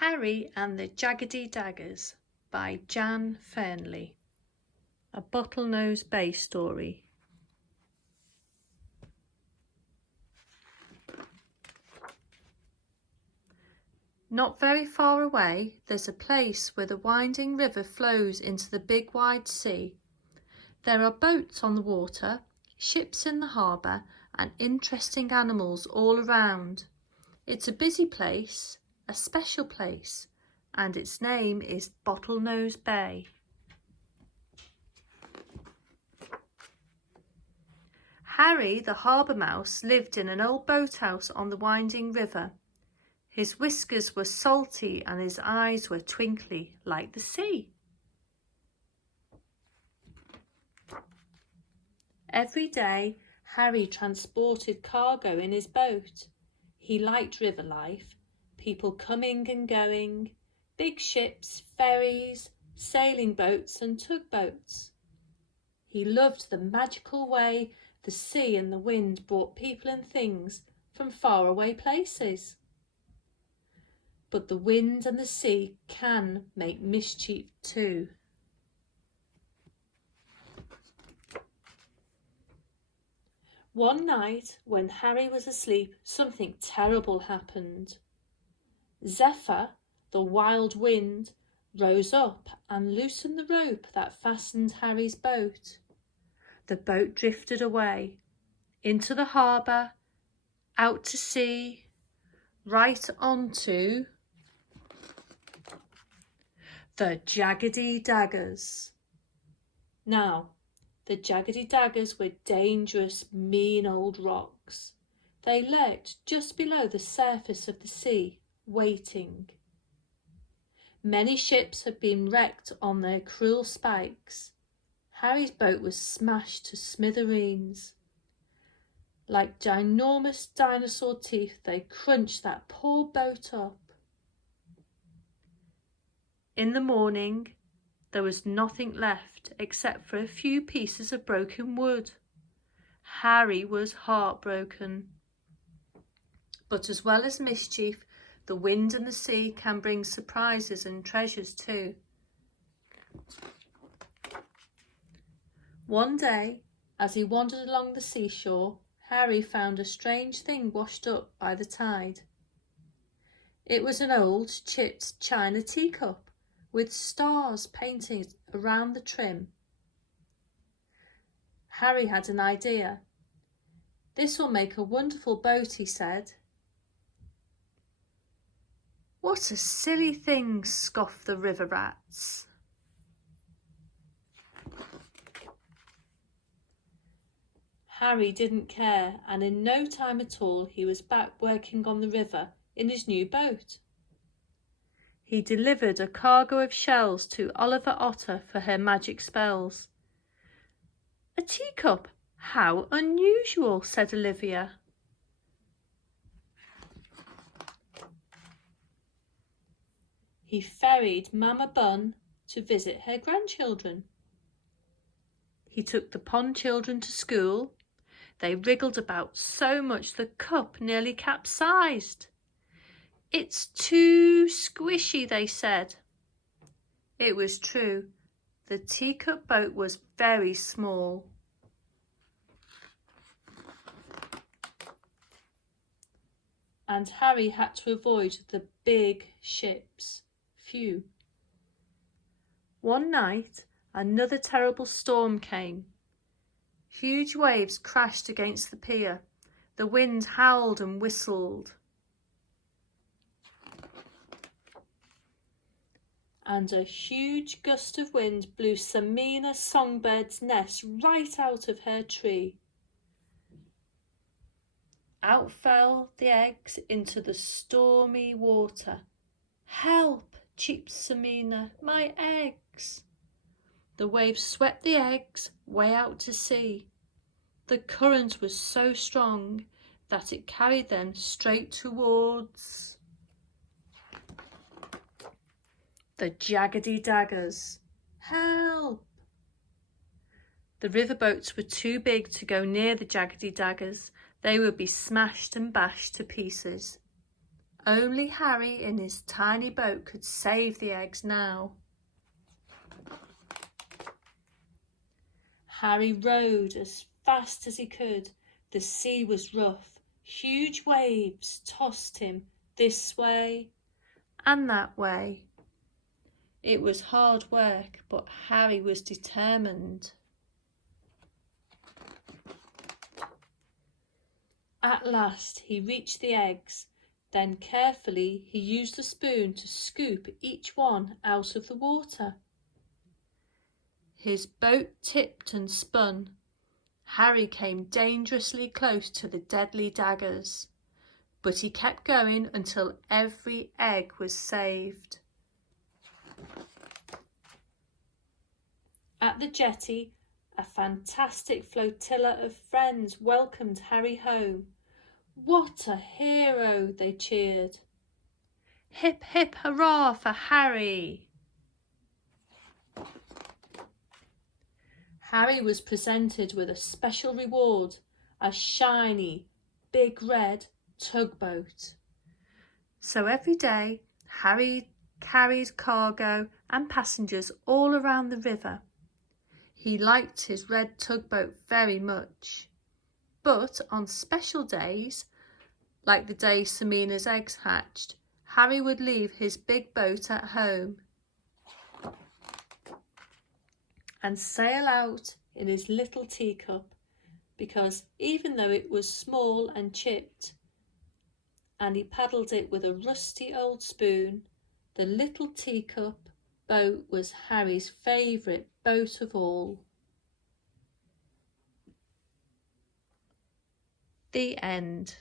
Harry and the Jaggedy Daggers by Jan Fearnley. A Bottlenose Bay story. Not very far away, there's a place where the winding river flows into the big wide sea. There are boats on the water, ships in the harbour, and interesting animals all around. It's a busy place, a special place, and its name is Bottlenose Bay. Harry the harbour mouse lived in an old boathouse on the winding river. His whiskers were salty and his eyes were twinkly like the sea. Every day, Harry transported cargo in his boat. He liked river life, people coming and going, big ships, ferries, sailing boats and tugboats. He loved the magical way the sea and the wind brought people and things from faraway places. But the wind and the sea can make mischief too. One night, when Harry was asleep, something terrible happened. Zephyr, the wild wind, rose up and loosened the rope that fastened Harry's boat. The boat drifted away, into the harbour, out to sea, right onto the Jaggedy Daggers. Now, the Jaggedy Daggers were dangerous, mean old rocks. They lurked just below the surface of the sea, waiting. Many ships had been wrecked on their cruel spikes. Harry's boat was smashed to smithereens. Like ginormous dinosaur teeth, they crunched that poor boat up. In the morning, there was nothing left except for a few pieces of broken wood. Harry was heartbroken. But as well as mischief, the wind and the sea can bring surprises and treasures too. One day, as he wandered along the seashore, Harry found a strange thing washed up by the tide. It was an old chipped china teacup with stars painted around the trim. Harry had an idea. "This will make a wonderful boat," he said. "What a silly thing," scoffed the river rats. Harry didn't care, and in no time at all he was back working on the river in his new boat. He delivered a cargo of shells to Oliver Otter for her magic spells. "A teacup? How unusual," said Olivia. He ferried Mama Bun to visit her grandchildren. He took the pond children to school. They wriggled about so much the cup nearly capsized. "It's too squishy," they said. It was true. The teacup boat was very small. And Harry had to avoid the big ships. Phew. One night, another terrible storm came. Huge waves crashed against the pier. The wind howled and whistled. And a huge gust of wind blew Samina Songbird's nest right out of her tree. Out fell the eggs into the stormy water. "Help!" cheeped Samina. "My eggs!" The waves swept the eggs way out to sea. The current was so strong that it carried them straight towards the Jaggedy Daggers. "Help!" The riverboats were too big to go near the Jaggedy Daggers. They would be smashed and bashed to pieces. Only Harry in his tiny boat could save the eggs now. Harry rowed as fast as he could. The sea was rough. Huge waves tossed him this way and that way. It was hard work, but Harry was determined. At last he reached the eggs. Then carefully he used a spoon to scoop each one out of the water. His boat tipped and spun. Harry came dangerously close to the deadly daggers, but he kept going until every egg was saved. At the jetty, a fantastic flotilla of friends welcomed Harry home. What a hero, they cheered. Hip, hip, hurrah for Harry! Harry was presented with a special reward, a shiny, big red tugboat. So every day, Harry carried cargo and passengers all around the river. He liked his red tugboat very much. But on special days, like the day Semina's eggs hatched, Harry would leave his big boat at home and sail out in his little teacup, because even though it was small and chipped, and he paddled it with a rusty old spoon, the little teacup boat was Harry's favourite boat of all. The end.